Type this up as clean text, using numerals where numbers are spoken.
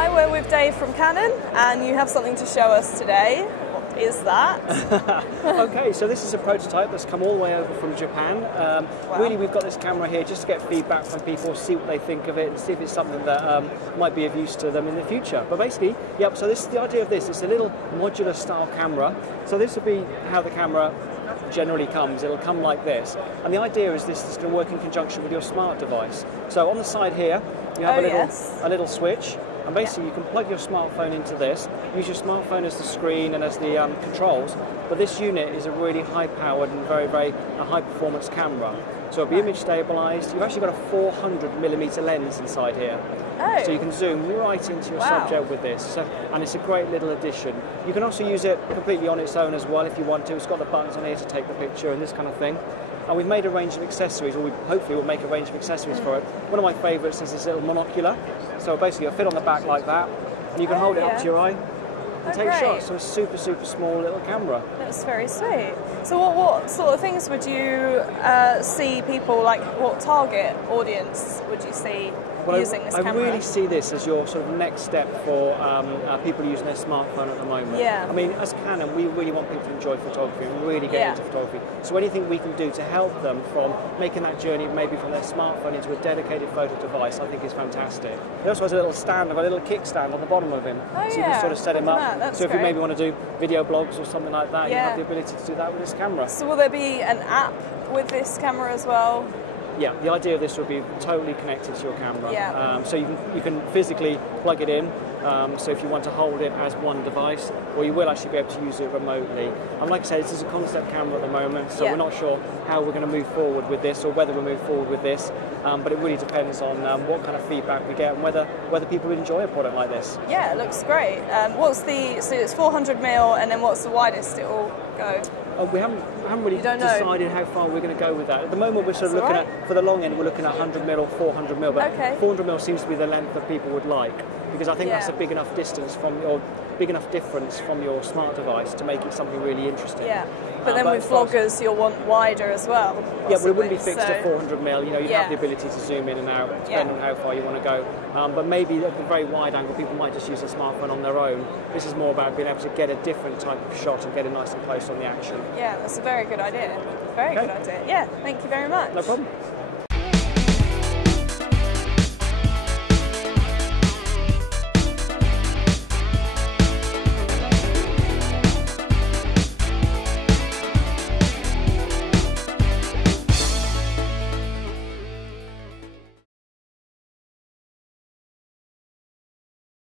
Hi, we're with Dave from Canon, and you have something to show us today. What is that? Okay, so this is a prototype that's come all the way over from Japan. Wow. Really, we've got this camera here just to get feedback from people, see what they think of it, and see if it's something that might be of use to them in the future. But basically, yep, so this is the idea of this. It's a little modular style camera. So this will be how the camera generally comes. It'll come like this. And the idea is this is going to work in conjunction with your smart device. So on the side here, you have a little switch. And basically you can plug your smartphone into this, use your smartphone as the screen and as the controls, but this unit is a really high-powered and very high-performance camera. So it'll be image stabilised. You've actually got a 400mm lens inside here. Oh. So you can zoom right into your subject with this, and it's a great little addition. You can also use it completely on its own as well if you want to. It's got the buttons on here to take the picture and this kind of thing. And we've made a range of accessories, or we hopefully will make a range of accessories for it. One of my favourites is this little monocular. So basically it'll fit on the back like that, and you can hold it up to your eye and take shots. So a super small little camera. That's very sweet. So what sort of things would you see people, like what target audience would you see using this camera? I really see this as your sort of next step for people using their smartphone at the moment. Yeah. I mean, as Canon, we really want people to enjoy photography and really get into photography. So anything we can do to help them from making that journey maybe from their smartphone into a dedicated photo device, I think is fantastic. He also has a little stand, a little kickstand on the bottom of him. Oh, so you can sort of set him up. So if you maybe want to do video blogs or something like that, you have the ability to do that with this camera. So will there be an app with this camera as well? Yeah, the idea of this will be totally connected to your camera. Yeah. So you can physically plug it in. So if you want to hold it as one device, or you will actually be able to use it remotely. And like I said, this is a concept camera at the moment, so we're not sure how we're going to move forward with this, or whether we'll move forward with this. But it really depends on what kind of feedback we get and whether people would enjoy a product like this. Yeah, it looks great. So it's 400mm, and then what's the widest it will go? We haven't really decided how far we're going to go with that. At the moment, we're sort of looking at, for the long end, we're looking at 100mm or 400mm, but 400mm seems to be the length that people would like, because I think that's a big enough distance big enough difference from your smart device to make it something really interesting. Yeah, but then with vloggers, you'll want wider as well. Possibly. Yeah, but it wouldn't be fixed at 400mm. You know, you have the ability to zoom in and out, depending on how far you want to go. But maybe at the very wide angle, people might just use a smartphone on their own. This is more about being able to get a different type of shot and get it nice and close on the action. Yeah, that's a very good idea. Very good idea. Yeah, thank you very much. No problem.